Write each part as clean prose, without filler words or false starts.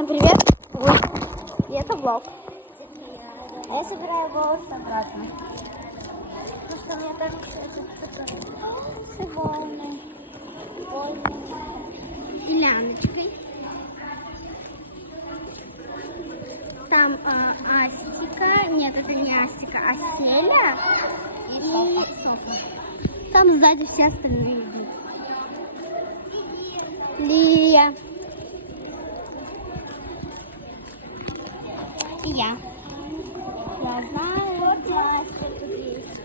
Всем привет! Ой, и это влог. А я собираю волосы обратно. Потому что мне кажется, это с волной. И лямочкой. Там Астика. Нет, это не Астика, а Селя и Софа. Там сзади все остальные идут. Лия. И я. Я знаю, Настя, тут есть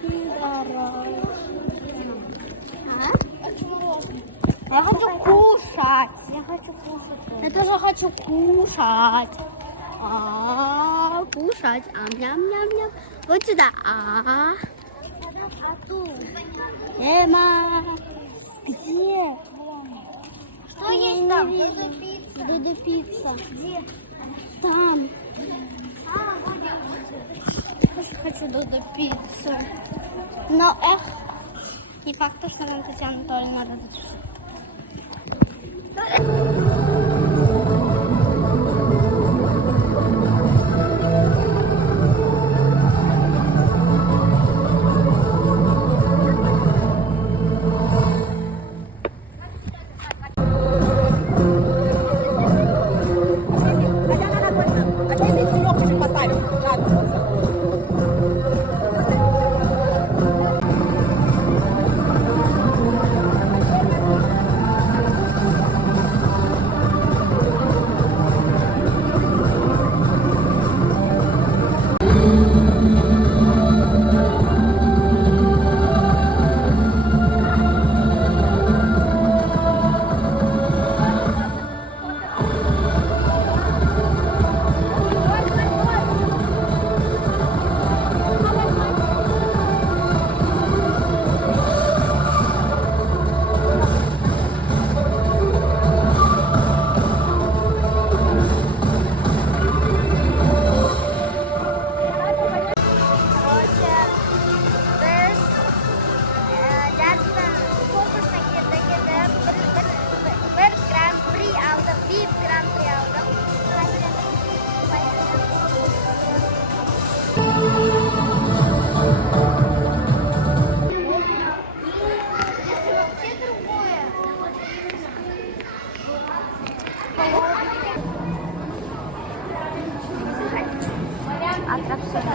Я хочу кушать. Я хочу кушать. Я тоже хочу кушать. Кушать. Ням-ням-ням. Вот сюда. Эма. Где? Что есть там? Додо пицца. Где? Там. Хочу додо пиццу. Но не факт, что нам Татьяна Анатольевна разрешит.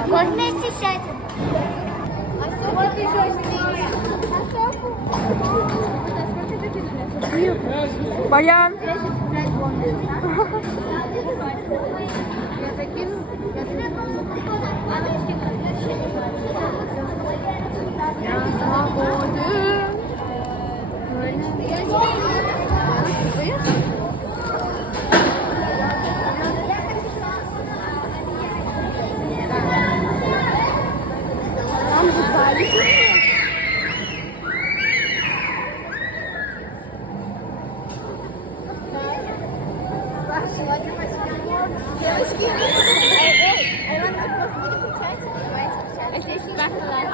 Вот вместе сядем. Вот еще сидим. Баян. Я свободен. Девочки, Иван, как вас будет получается? А здесь не так надо.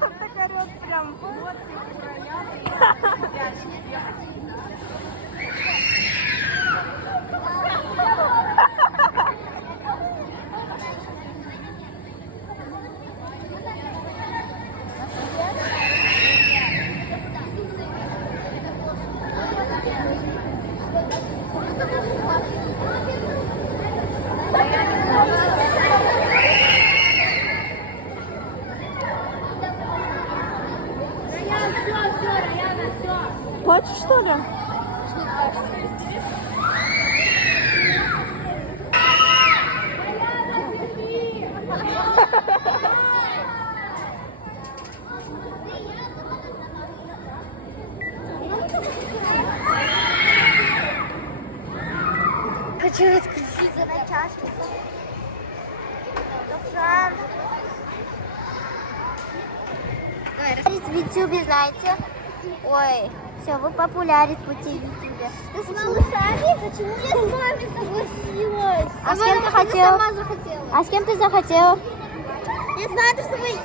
Тут так орёт прям. Хочешь, что ли? Хочу открыть на чашку. В ютубе, знаете, ой, Все, вы популярен по телевизору. Ты с малышами? Почему я с вами согласилась? А с кем ты хотел? Сама захотела. А с кем ты захотел? Я знаю, что вы...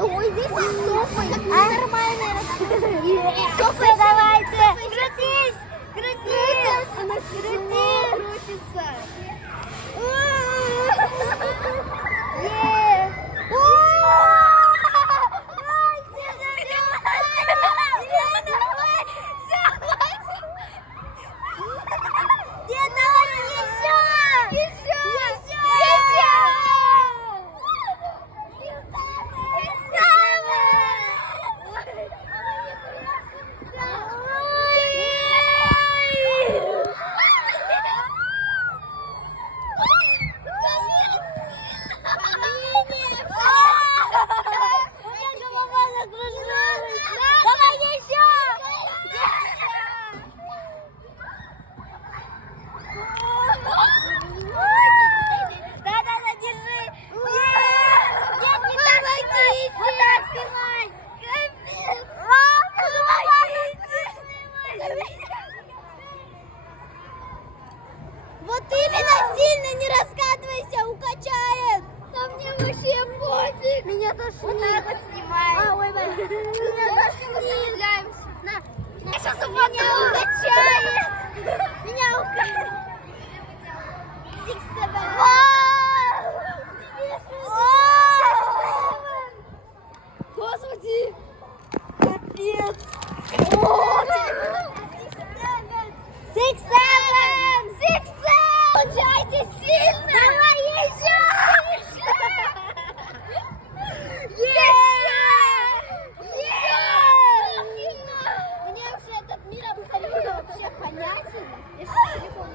Ой, здесь Софа, так нормальная. Софа, давайте. Крутись, крутись. Она крутится. Вот именно сильно не раскатывайся, укачает. Да мне вообще пофиг. Меня тошнит. Вот так вот снимаем. Ой, меня тошнит. На. Я сейчас упаду. Меня укачает. Меня укачает. Господи. Капец. Six, seven! Получайте сильно! Давай еще! Мне вообще этот мир абсолютно вообще понятен. Я сейчас телефон.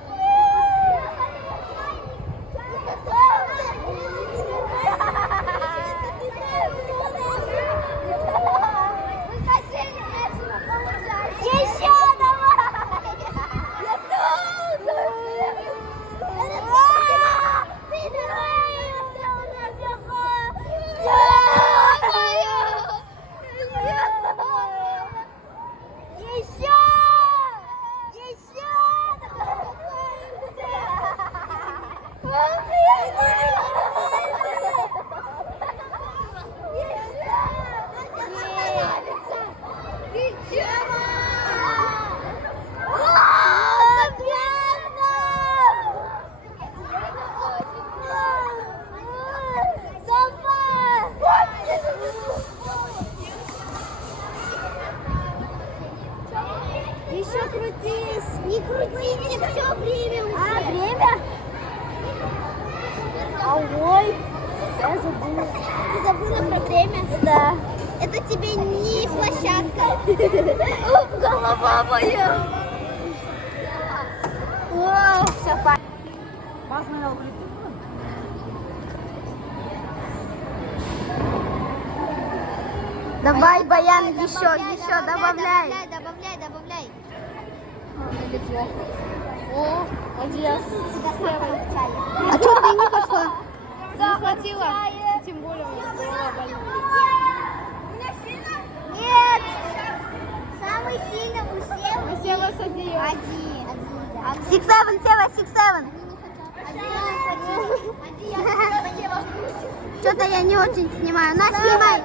Еще крутись! Не крутите, все время уже. А, время? Ой, я забыла. Ты забыла про время? Да. Это тебе не площадка. Голова моя. Вау, все, давай, Баян, еще, добавляй. Добавляй. О, один. А что ты не пошла? Захватила. Тем более у меня голова болит. Нет! Самый сильный у Севы. У Севы один. Один. Six, seven, Сева, six, seven. Что-то я не очень снимаю. На, снимай.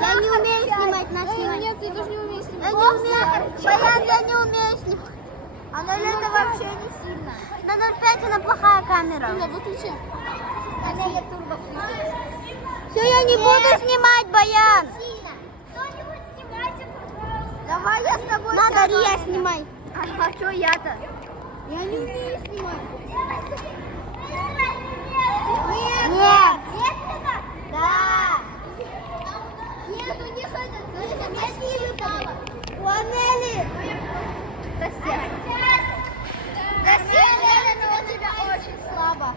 Я не умею снимать, на, снимай. Нет, ты тоже не умеешь Я снимать. не умею. Баян, я не умею снимать. А 0 это вообще не сильно. На 0,5 она плохая камера. Ну, выключи. Все, я не буду снимать, Баян. Кто-нибудь снимайте, пожалуйста. Давай я с тобой. Надо, Рия, снимай. А что я-то? Я не умею снимать. Нет. Да. Нет, у них это место. У Анели. Да, Сеня, но у тебя очень слабо.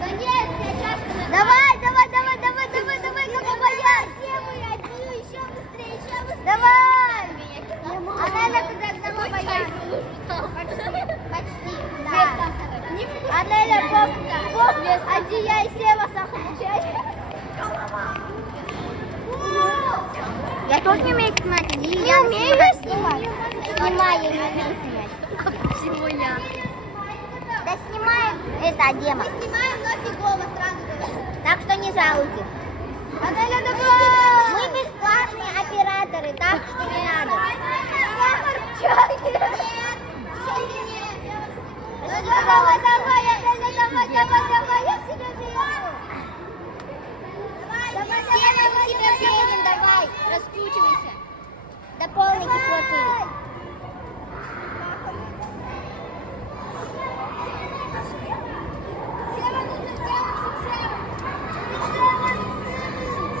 Да нет, я часто... Давай, Баян. Еще быстрее. Давай. Анеля, когда Баян. Почти, да. Анеля, один я и Сева Сахар. тоже не умеет снимать? Не умеешь снимать? Снимай, я не умею снимать. Почему я? Да снимаем это, Дема. Мы снимаем, но фигово, сразу говорю. Так что не жалуйтесь. Аделя, давай! Мы бесплатные операторы, так что не надо. Сахар в чае. Нет, нет. Давай, Аделя, давай, я себя приеду. Давай, мы тебя приедем, давай, раскручивайся. До полной кислоты.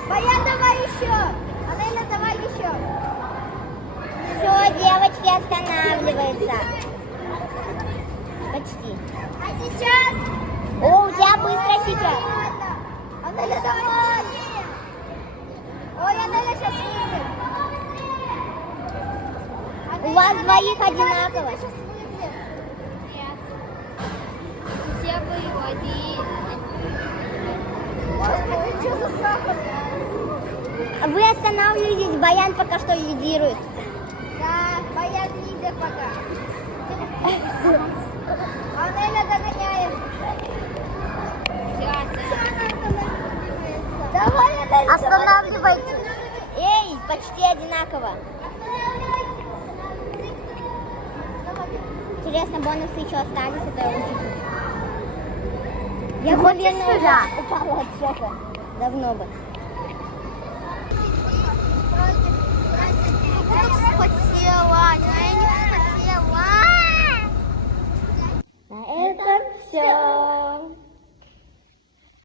Баян, давай еще. Аделя, давай еще. Все, девочки, останавливается. Почти. А сейчас? О, у тебя быстро сейчас. Аделя, давай. Ой, Аделя, сейчас выйдет. У вас двоих одинаково. Все выводи. Господи, что за сахар? Вы останавливаетесь, Баян пока что лидирует. Да, Баян лидер пока. Аделя догоняет. Давай, Аделя. Останавливайтесь. Эй, почти одинаково. Интересно, бонусы еще остались, это очень. Я бы, наверное, уже упала от шока. Давно бы. Вспотела, я не вспотела. На этом все.